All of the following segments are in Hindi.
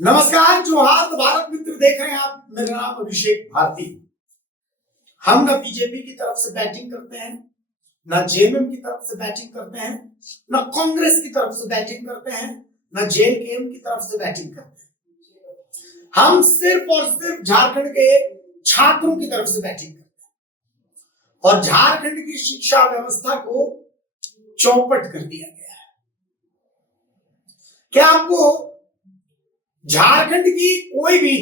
नमस्कार, जोहार भारत मित्र देख रहे हैं आप। मेरा नाम अभिषेक भारती। हम न बीजेपी की तरफ से बैटिंग करते हैं, न जेएमएम की तरफ से बैटिंग करते हैं, न कांग्रेस की तरफ से बैटिंग करते हैं, न जेएमएम की तरफ से बैटिंग करते हैं। हम सिर्फ और सिर्फ झारखंड के छात्रों की तरफ से बैटिंग करते हैं और झारखंड की शिक्षा व्यवस्था को चौपट कर दिया गया है। क्या आपको झारखंड की कोई भी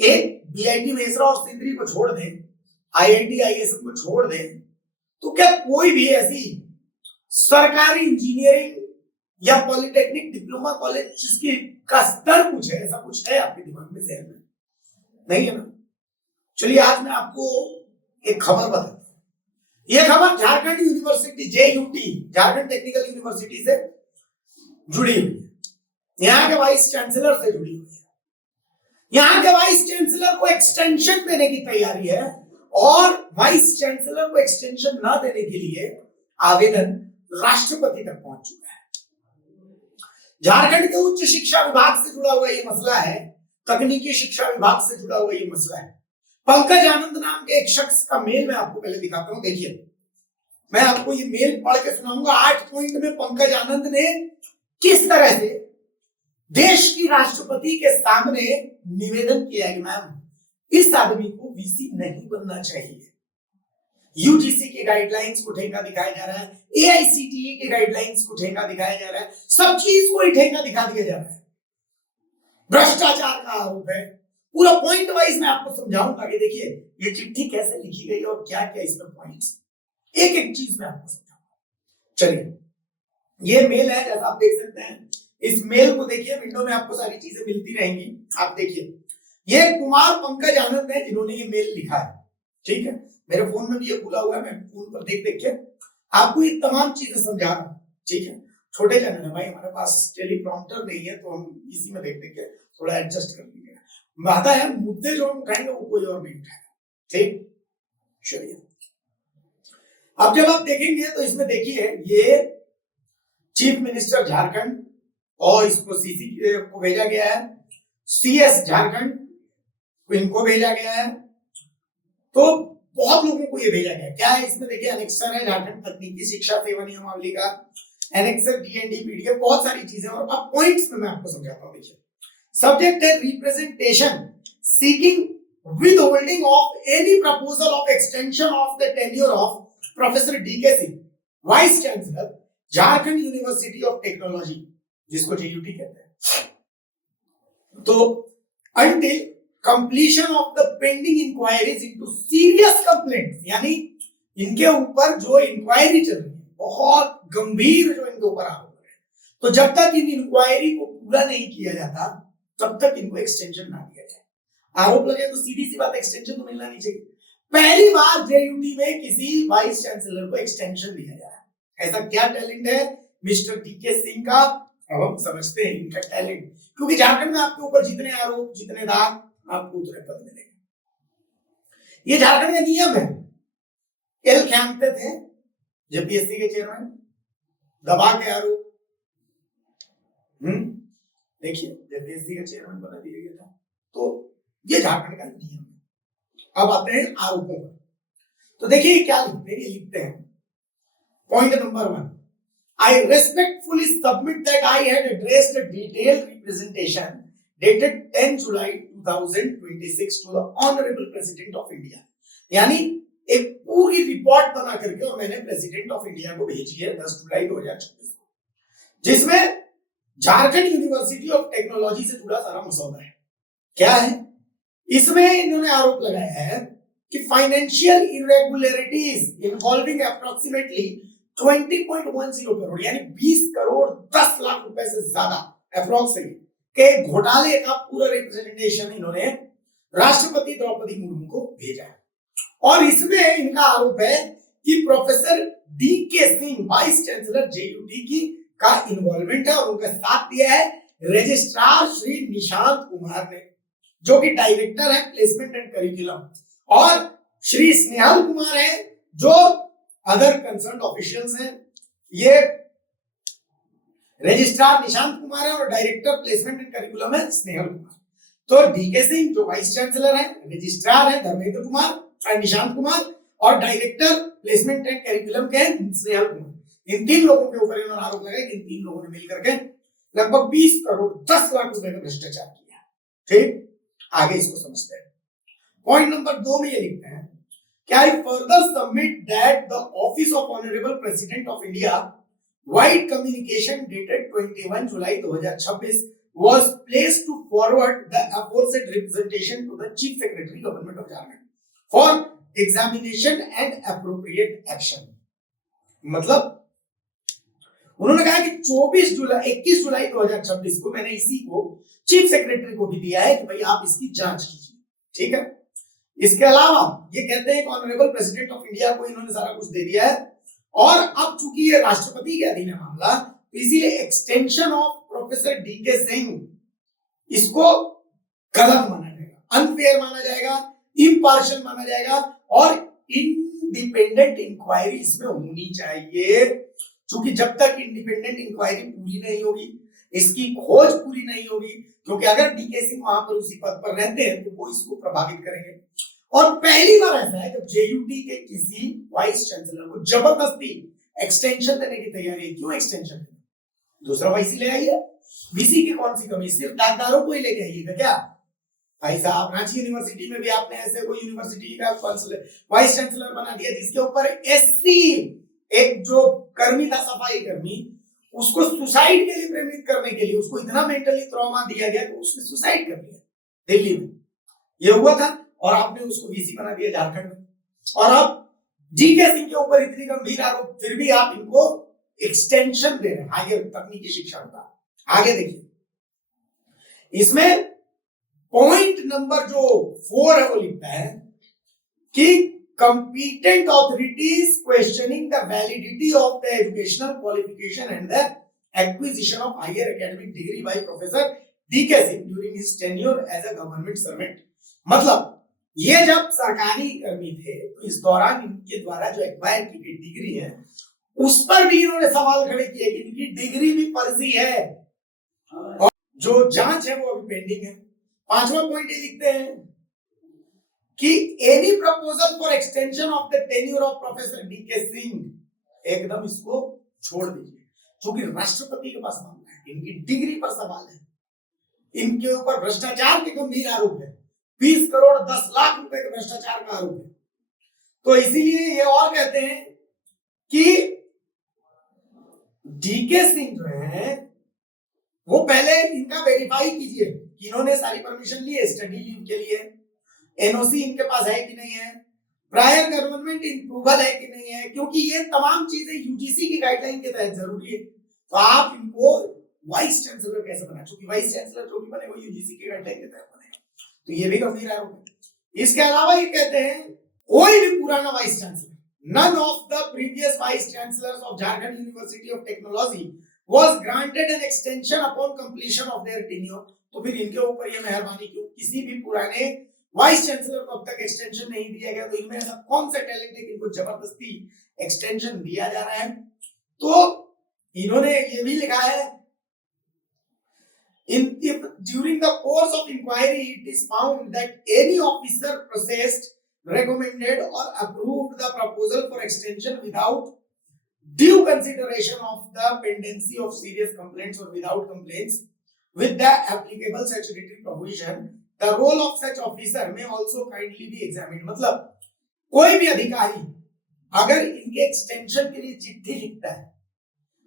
एक बीआईटी मेसरा और सिंदरी को छोड़ दें, आईआईटी आईएसएम को छोड़ दें, तो क्या कोई भी ऐसी सरकारी इंजीनियरिंग या पॉलिटेक्निक डिप्लोमा कॉलेज जिसकी का स्तर कुछ है, ऐसा कुछ है आपके दिमाग में, जहन में? नहीं है ना। चलिए आज मैं आपको एक खबर बताता हूं। यह खबर Jharkhand university JUT, Jharkhand technical university से जुड़ी हुई है। यहाँ के वाइस चांसलर से जुड़ी हुई है। यहाँ के वाइस चांसलर को एक्सटेंशन देने की तैयारी है और वाइस चांसलर को एक्सटेंशन ना देने के लिए आवेदन राष्ट्रपति तक पहुंच चुका है। झारखंड के उच्च शिक्षा विभाग से जुड़ा हुआ ये मसला है, तकनीकी शिक्षा विभाग से जुड़ा हुआ ये मसला है। पंकज आनंद नाम के एक शख्स का मेल मैं आपको पहले दिखाता हूं। देखिए, मैं आपको ये मेल पढ़ के सुनाऊंगा। 8 पॉइंट में पंकज आनंद ने किस तरह से देश की राष्ट्रपति के सामने निवेदन किया कि मैम इस आदमी को वीसी नहीं बनना चाहिए। यूजीसी के गाइडलाइंस को ठेंगा दिखाया जा रहा है, एआईसीटीई के गाइडलाइंस को ठेंगा दिखाया जा रहा है, सब चीज को ही ठेंगा दिखा दिया जा रहा है। भ्रष्टाचार का आरोप है। पूरा पॉइंट वाइज मैं आपको समझाऊंगा कि देखिए ये चिट्ठी कैसे लिखी गई और क्या क्या इसमें पॉइंट्स, एक एक चीज मैं आपको समझाऊंगा। चलिए, ये मेल है, जैसा आप देख सकते हैं। इस मेल को देखिए, विंडो में आपको सारी चीजें मिलती रहेंगी। आप देखिए, ये कुमार पंकज आनंद है जिन्होंने ये मेल लिखा है। ठीक है, मेरे फोन में भी ये खुला हुआ है, मैं फोन पर देख देख के आपको ये तमाम चीजें समझा रहा हूं। ठीक है, छोटे चैनल है भाई, हमारे पास टेलीप्रॉम्प्टर नहीं है तो हम इसी में देख देख के थोड़ा एडजस्ट कर लीजिएगा। बात है, मुद्दे जो हम उठाएंगे वो कोई और नहीं उठाएगा। ठीक, चलिए अब जब आप देखेंगे तो इसमें देखिए ये चीफ मिनिस्टर झारखंड और इसको सीसी को भेजा गया है, सीएस झारखंड इनको भेजा गया है, तो बहुत लोगों को ये भेजा गया। क्या है इसमें देखिए, एनेक्सर है झारखंड तकनीकी शिक्षा सेवा नियमावली का, एनेक्सर डीएनडी पीडीएफ, बहुत सारी चीजें। और अब पॉइंट्स में मैं आपको समझाता हूं। देखिए, सब्जेक्ट है representation seeking withholding of any proposal of extension of the tenure of professor DK Singh, vice chancellor Jharkhand university of technology, जिसको जेयूटी कहते हैं। तो until completion of the pending inquiries into serious complaints, यानी इनके ऊपर जो इंक्वायरी चल रही है, बहुत गंभीर जो इनके ऊपर आरोप है, तो जब तक इन इंक्वायरी को पूरा नहीं किया जाता तब तक इनको एक्सटेंशन ना दिया जाए। आरोप लगे तो सीधी सी बात, एक्सटेंशन तो मिलना नहीं चाहिए। पहली बार जेयूटी में किसी वाइस चांसलर को एक्सटेंशन दिया जा रहा है। ऐसा क्या टैलेंट है मिस्टर डीके सिंह का, अब हम समझते हैं इनका टैलेंट। क्योंकि झारखंड में आपके ऊपर जितने आरोप, जितने दाग, आपको उतने पद मिलेंगे। ये झारखंड का नियम है। एल खेमते थे जब पीएससी के चेयरमैन, दबा के आरोप। देखिए, जब पीएससी का चेयरमैन बना दिया गया था, तो ये झारखंड का नियम है। अब आते हैं आरोपों पर। तो देखिए क्या लिखते हैं। Point number 1, I respectfully submit that I had addressed a detailed representation dated 10 July 2026 to the Honorable President of India. यानी एक पूरी रिपोर्ट बना करके और मैंने प्रेसिडेंट ऑफ इंडिया को भेजी है 10 जुलाई 2026 को, जिसमें झारखंड यूनिवर्सिटी ऑफ टेक्नोलॉजी से जुड़ा सारा मसौदा है। क्या है इसमें? इन्होंने आरोप लगाया है कि financial irregularities involving approximately 20.10 crore, यानी 20 करोड़ 10 लाख रुपए से ज्यादा अप्रोक्सीमेट के घोटाले का पूरा रिप्रेजेंटेशन इन्होंने राष्ट्रपति द्रौपदी मुर्मू को भेजा है। और इसमें इनका आरोप है कि professor DK Singh, vice chancellor JUT की का इन्वॉल्वमेंट है और उनका साथ दिया है रजिस्ट्रार श्री निशांत कुमार ने, जो कि डायरेक्टर है प्लेसमेंट एंड करिकुलम, और श्री स्नेहल कुमार है जो अदर कंसर्न ऑफिशियल्स हैं। ये रजिस्ट्रार निशांत कुमार है और डायरेक्टर प्लेसमेंट एंड करिकुलम है स्नेहल कुमार। तो डीके सिंह जो वाइस चांसलर है, रजिस्ट्रार है धर्मेंद्र कुमार और निशांत कुमार, और डायरेक्टर प्लेसमेंट एंड करिकुलम के स्नेहल कुमार। इन तीन लोगों के ऊपर इन्होंने आरोप लगाया कि इन तीन लोगों ने मिलकर के लगभग 20 करोड़ 10 लाख रुपए का भ्रष्टाचार किया। ठीक, आगे इसको समझते हैं। पॉइंट नंबर 2 में ये लिखते हैं कि I further submit that the office of honourable president of India wide communication dated 21 July 2026 was placed to forward the aforesaid representation to the Chief Secretary Government of Jharkhand for examination and appropriate action। मतलब उन्होंने कहा कि 21 जुलाई 2026 को मैंने इसी को चीफ सेक्रेटरी को भी दिया है कि भाई आप इसकी जांच कीजिए। ठीक है, इसके अलावा ये कहते हैं कि ऑनरेबल प्रेसिडेंट ऑफ इंडिया को इन्होंने सारा कुछ दे दिया है, और अब चूंकि ये राष्ट्रपति के अधीन है मामला, तो इसीलिए extension of professor DK Singh इसको गलत माना जाएगा, अनफेयर माना जाएगा, इम्पार्शियल माना जाएगा, और इंडिपेंडेंट इंक्वायरी इसमें होनी चाहिए। क्योंकि जब तक इंडिपेंडेंट इंक्वायरी पूरी नहीं होगी, इसकी खोज पूरी नहीं होगी, क्योंकि अगर डीके सिंह वहां पर उसी पद पर रहते हैं तो वो इसको प्रभावित करेंगे। और पहली बार ऐसा है जब जेयूटी के किसी वाइस चांसलर को जबरदस्ती एक्सटेंशन देने की तैयारी है। क्यों एक्सटेंशन? दूसरा वाईसी ले आइए, वीसी की कौन सी कमी, सिर्फ दागदारों को ही लेके आइएगा क्या? भाई साहब, रांची यूनिवर्सिटी में भी आपने ऐसे कोई यूनिवर्सिटी का वाइस चांसलर बना दिया जिसके ऊपर एससी एक जो कर्मी था, सफाई कर्मी, उसको सुसाइड के लिए प्रेरित करने के लिए उसको इतना मेंटली ट्रॉमा दिया गया कि उसने सुसाइड कर लिया दिल्ली में। ये हुआ था और आपने उसको वीसी बना दिया झारखंड में। और अब डीके सिंह के ऊपर इतनी गंभीर आरोप, फिर भी आप इनको एक्सटेंशन दे रहे हैं हायर तकनीकी शिक्षा का। आगे देखिए, इसमें पॉइंट नंबर जो 4 है वो लिखता है कि competent authorities questioning the validity of the educational qualification and the acquisition of higher academic degree by Professor D.K. Singh during his tenure as a government servant। मतलब ये जब सरकारी कर्मी थे तो इस दौरान इनके द्वारा जो एक्वायर की गई डिग्री है उस पर भी इन्होंने सवाल खड़े किए कि इनकी डिग्री भी फर्जी है और जो जांच है वो अभी पेंडिंग है। 5वां पॉइंट ये लिखते हैं कि any proposal for extension of the tenure of professor DK Singh, एकदम इसको छोड़ दीजिए, क्योंकि राष्ट्रपति के पास मामला है, इनकी डिग्री पर सवाल है, इनके ऊपर भ्रष्टाचार के गंभीर आरोप है, 20 करोड़ 10 लाख रुपए के भ्रष्टाचार का आरोप है। तो इसीलिए ये और कहते हैं कि डीके सिंह जो है वो पहले इनका वेरीफाई कीजिए कि इन्होंने सारी परमिशन ली है स्टडी लीव के लिए, एनओसी इनके पास है कि नहीं है, प्रायर गवर्नमेंट अप्रूवल है कि नहीं है, क्योंकि ये तमाम चीजें यूजीसी की गाइडलाइन के तहत जरूरी है। तो आप इनको वाइस चांसलर कैसे बना, क्योंकि वाइस चांसलर जो भी बने वो यूजीसी की गाइडलाइन के तहत बने, तो ये भी गंभीर आरोप है। इसके अलावा ये कहते हैं कोई भी पुराना vice chancellor, none of the previous vice chancellors of Jharkhand University of Technology was granted an extension upon completion of their tenure। तो फिर इनके ऊपर ये मेहरबानी क्यों, किसी भी पुराने वाइस चांसलर को अब तक एक्सटेंशन नहीं दिया गया, तो इनमें ऐसा कौन सा टैलेंट है कि इनको जबरदस्ती एक्सटेंशन दिया जा रहा है। तो इन्होंने ये भी लिखा है during the course of inquiry it is found that any officer processed, recommended or approved the proposal for extension without due consideration of the pendency of serious complaints or without complaints with the applicable statutory provision, the role of such officer may also kindly be examined। मतलब कोई भी अधिकारी अगर इनके एक्सटेंशन के लिए चिट्ठी लिखता है,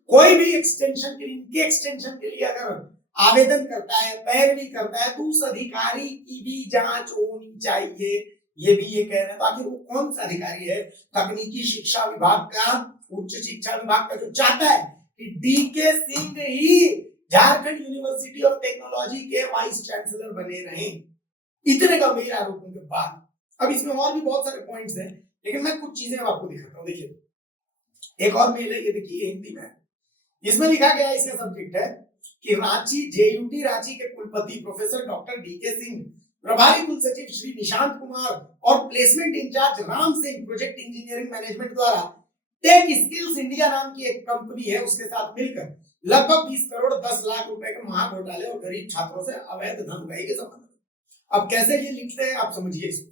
कोई भी एक्सटेंशन के लिए, इनके एक्सटेंशन के लिए अगर आवेदन करता है, पैरवी करता है, तो उस अधिकारी की भी जांच होनी चाहिए। ये भी ये कह रहे हैं। तो आखिर वो कौन सा अधिकारी है तकनीकी शिक्षा विभाग का, उच्च शिक्षा विभाग का, जो चाहता है कि डीके सिंह ही झारखंड यूनिवर्सिटी ऑफ टेक्नोलॉजी के वाइस चांसलर बने रहें, इतने गंभीर आरोपों के बाद। अब इसमें और भी बहुत सारे पॉइंट्स हैं, लेकिन मैं कुछ चीजें आपको दिखाता हूँ। देखिए एक और मेल है, ये देखिए हिंदी में, इसमें लिखा गया है, इसका सब्जेक्ट है कि रांची जेयूटी रांची के कुलपति प्रोफेसर डॉक्टर डीके सिंह, प्रभारी कुल सचिव श्री निशांत कुमार और placement incharge Ram Singh project engineering management द्वारा टेक स्किल्स इंडिया नाम की एक कंपनी है उसके साथ मिलकर लगभग 20 करोड़ 10 लाख रुपए के महाघोटाले और गरीब छात्रों से अवैध धन उगाही के संबंध में। अब कैसे ये लिखते हैं आप समझिए इसको।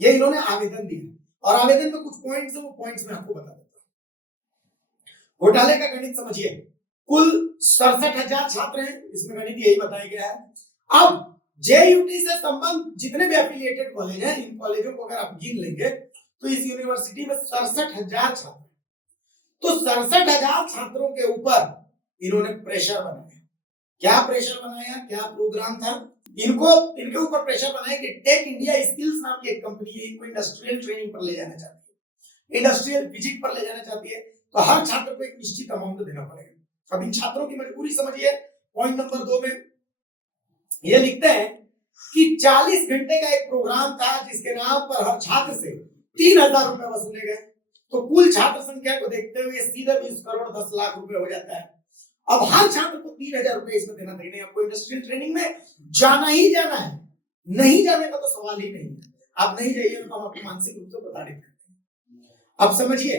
ये इन्होंने आवेदन दिया और आवेदन में कुछ पॉइंट्स है, वो पॉइंट्स में आपको बता देता हूं। घोटाले का गणित समझिए। कुल 67,000 छात्र हैं, इसमें गणित यही बताया गया है। अब जेयूटी से संबंध जितने भी एफिलिएटेड कॉलेज हैं, इन कॉलेजों को अगर आप गिन लेंगे तो इस यूनिवर्सिटी में 67,000 छात्र। तो 67,000 छात्रों के ऊपर इन्होंने प्रेशर बनाया। क्या प्रेशर बनाया, क्या प्रोग्राम था? इनके ऊपर प्रेशर बनाया कि टेक इंडिया स्किल्स नाम की एक कंपनी है, इनको इंडस्ट्रियल ट्रेनिंग पर ले जाना चाहती है, इंडस्ट्रियल विजिट पर ले जाना चाहती है। तो हर छात्र को एक निश्चित अमाउंट देना पड़ेगा। अब इन छात्रों की मजबूरी समझिए। पॉइंट नंबर 2 में ये लिखते हैं कि 40 घंटे का एक प्रोग्राम था जिसके नाम पर हर छात्र से 3,000 रुपए वसूले गए। तो कुल छात्र संख्या को देखते हुए सीधे 20 करोड़ 10 लाख रुपए हो जाता है। अब हर छात्र को 3,000 रुपए इसमें देना नहीं। आपको इंडस्ट्रियल ट्रेनिंग में जाना ही जाना है, नहीं जाने का तो सवाल ही नहीं है। आप नहीं जाइए तो हम आपको मानसिक रूप से प्रताड़ित करते हैं। अब समझिए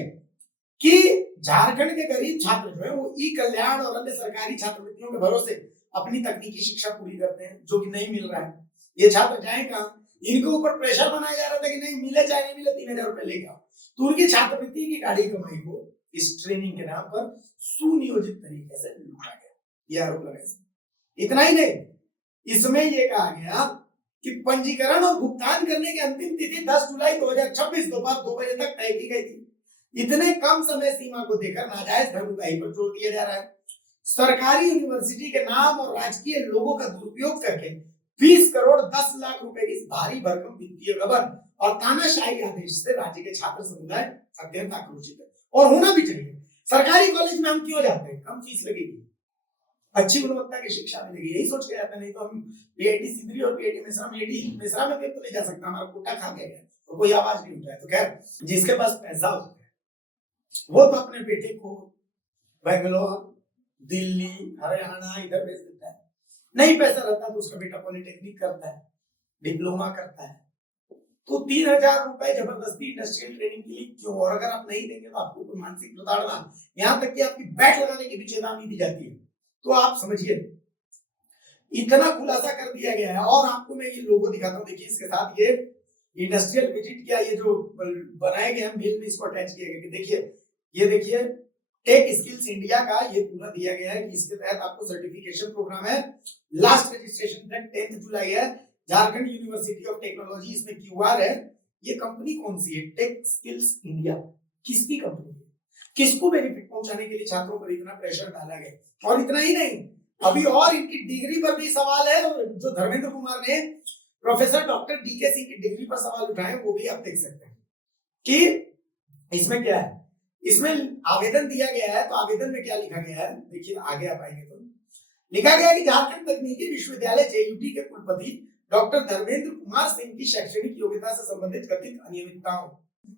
कि झारखंड के गरीब छात्र जो है वो ई कल्याण और अन्य सरकारी छात्रवृत्तियों के भरोसे अपनी तकनीकी शिक्षा पूरी करते हैं, जो कि नहीं मिल रहा है। ये छात्र जाए कहां? इनके ऊपर प्रेशर बनाया जा रहा था कि नहीं मिले चाहे नहीं मिले 3,000 रुपए लेके आओ। तो उनकी छात्रवृत्ति की गाड़ी कमाई को इस ट्रेनिंग के नाम पर सुनियोजित तरीके से लूटा गया, यह आरोप लगाया। इतना ही नहीं, इसमें यह कहा गया कि पंजीकरण और भुगतान करने की अंतिम तिथि 10 जुलाई 2026 दोपहर 2 बजे तक तय की गई थी। इतने कम समय सीमा को देखकर नाजायज धन उगाही पर जोर दिया जा रहा है। सरकारी यूनिवर्सिटी के नाम और राजकीय लोगों का दुरुपयोग करके 20 करोड़ 10 लाख रुपए की भारी भरकम वित्तीय गबन और तानाशाही आदेश से राज्य के छात्र समुदाय अत्यंत आक्रोशित है, और होना भी चाहिए। सरकारी कॉलेज में हम क्यों जाते हैं? कम फीस लगेगी, अच्छी गुणवत्ता की शिक्षा मिलेगी, यही सोच के जाते हैं। नहीं तो हम पीआईटी सिंदरी और पीआईटी मिश्रा में भी तो नहीं जा सकता, हमारा कोटा खा गया तो कोई आवाज नहीं उठाया। तो खैर, जिसके पास पैसा होता है वो तो अपने बेटे को बेंगलोर, दिल्ली, हरियाणा इधर भेज देता है। नहीं पैसा रहता तो उसका बेटा पॉलिटेक्निक करता है, डिप्लोमा करता है। तो 3,000 रुपए जबरदस्ती इंडस्ट्रियल ट्रेनिंग के लिए क्यों? और अगर आप नहीं देंगे तो आपको कोई मानसिक प्रताड़ना, यहाँ तक कि आपकी बैट लगाने की भी चेतावनी दी जाती है। तो आप समझिए, इतना खुलासा कर दिया गया है। और आपको मैं ये लोगो दिखाता हूँ, देखिए इसके साथ ये इंडस्ट्रियल विजिट किया, ये जो बनाया गया मेल में इसको अटैच किया गया। देखिए, ये देखिए टेक स्किल्स इंडिया का ये पूरा दिया गया है कि इसके तहत आपको सर्टिफिकेशन प्रोग्राम है। लास्ट रजिस्ट्रेशन डेट 10 जुलाई है। झारखंड यूनिवर्सिटी ऑफ टेक्नोलॉजी, इसमें क्यूआर है। ये कंपनी कौन सी है? Tech skills India. किसकी कंपनी है? किसको बेनिफिट पहुंचाने के लिए छात्रों पर इतना प्रेशर डाला गया? और इतना ही नहीं, अभी और इनकी डिग्री पर भी सवाल है। जो धर्मेंद्र कुमार ने प्रोफेसर डॉक्टर डीके सिंह की डिग्री पर सवाल उठाए, वो भी आप देख सकते हैं कि इसमें क्या है। इसमें आवेदन दिया गया है, तो आवेदन में क्या लिखा गया है देखिए, आगे आप आएंगे तो लिखा गया है कि झारखंड तकनीकी विश्वविद्यालय जेयूटी के कुलपति डॉक्टर धर्मेंद्र कुमार सिंह की शैक्षणिक योग्यता से संबंधित कथित अनियमितताओं,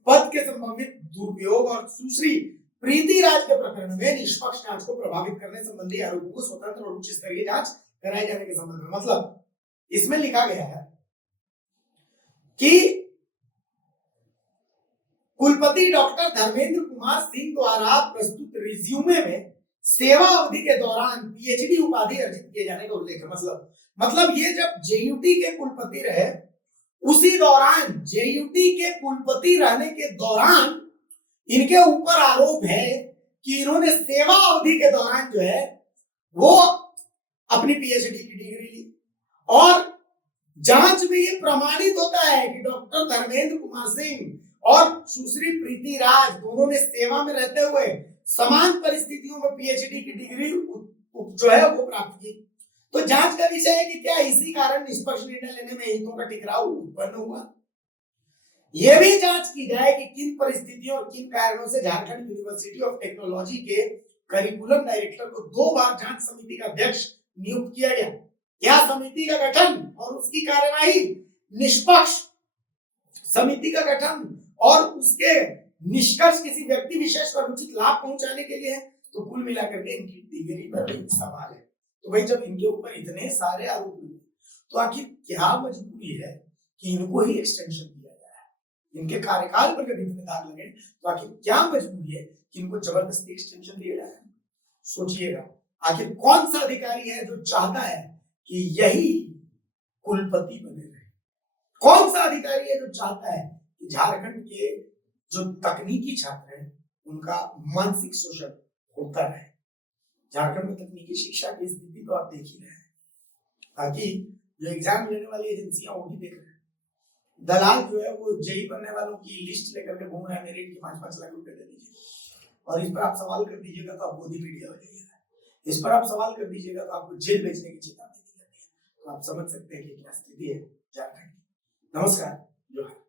पद के संभावित दुरुपयोग और सुश्री प्रीति राज के प्रकरण में निष्पक्ष जांच को प्रभावित करने संबंधी आरोपों को स्वतंत्र और उच्च स्तरीय जांच कराए जाने के संबंध में। मतलब इसमें लिखा गया है कि कुलपति डॉक्टर धर्मेंद्र कुमार सिंह द्वारा प्रस्तुत रिज्यूमे में सेवा अवधि के दौरान पीएचडी उपाधि अर्जित किए जाने का उल्लेख है। मतलब ये जब जेयूटी के कुलपति रहे, उसी दौरान जेयूटी के कुलपति रहने के दौरान इनके ऊपर आरोप है कि इन्होंने सेवा अवधि के दौरान जो है वो अपनी पीएचडी की डिग्री ली। और जांच में ये प्रमाणित होता है कि डॉक्टर धर्मेंद्र कुमार सिंह और सुश्री प्रीति राज दोनों ने सेवा में रहते हुए समान परिस्थितियों में पीएचडी की डिग्री जो है वो प्राप्त की। तो जांच का विषय है कि क्या इसी कारण निष्पक्ष निर्णय लेने में हितों का टकराव उत्पन्न हुआ। यह भी जांच की जाए कि किन परिस्थितियों और किन कारणों से झारखंड यूनिवर्सिटी ऑफ टेक्नोलॉजी के करिकुलम डायरेक्टर को 2 बार जांच समिति का अध्यक्ष नियुक्त किया गया। क्या समिति का गठन और उसकी कार्यवाही, निष्पक्ष समिति का गठन और उसके निष्कर्ष किसी व्यक्ति विशेष पर उचित लाभ पहुंचाने के लिए है? तो कुल मिलाकर के इनकी डिग्री पर भी सवाल है। तो भाई जब इनके ऊपर इतने सारे आरोप हुए, तो आखिर क्या मजबूरी है कि इनको ही एक्सटेंशन दिया जाए? इनके कार्यकाल पर जब इतने दाग लगे, तो आखिर क्या मजबूरी है कि इनको जबरदस्ती एक्सटेंशन दिया जाए? सोचिएगा। आखिर कौन सा अधिकारी है जो चाहता है कि यही कुलपति बने रहे? कौन सा अधिकारी है जो चाहता है कि झारखंड के जो तकनीकी छात्र हैं उनका मानसिक शोषण होता रहे? झारखंड में तकनीकी शिक्षा की स्थिति तो आप देख ही रहे हैं, ताकि जो एग्जाम लेने वाली एजेंसियां वो भी देख रहे हैं। दलाल जो है वो जेई बनने वालों की लिस्ट लेकर के घूम रहा है, मेरिट के 5-5 लाख रुपए दे दीजिए, और इस पर आप सवाल कर दीजिएगा तो आप गोदी मीडिया हो जाइएगा, इस पर आप सवाल कर दीजिएगा तो आपको जेल भेजने की चेतावनी दी जाती है। तो आप समझ सकते हैं कि क्या स्थिति है झारखंड की। नमस्कार, जोहार।